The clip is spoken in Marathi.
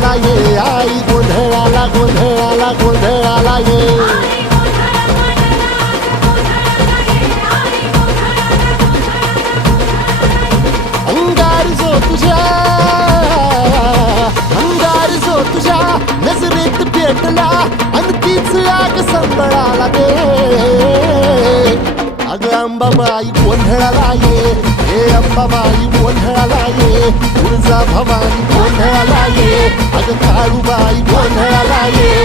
गोंधळाला ये आई गोंधळाला गोंधळाला गोंधळाला ये अंगार जो तुझ्या नजरेत पेटला आणि तीच आग संबळाला दे अगं अंबाबाई गोंधळाला ये हे अंबाबाई गोंधळाला ये तुळजा भवानी गोंधळाला ये अगं काळूबाई गोंधळाला ये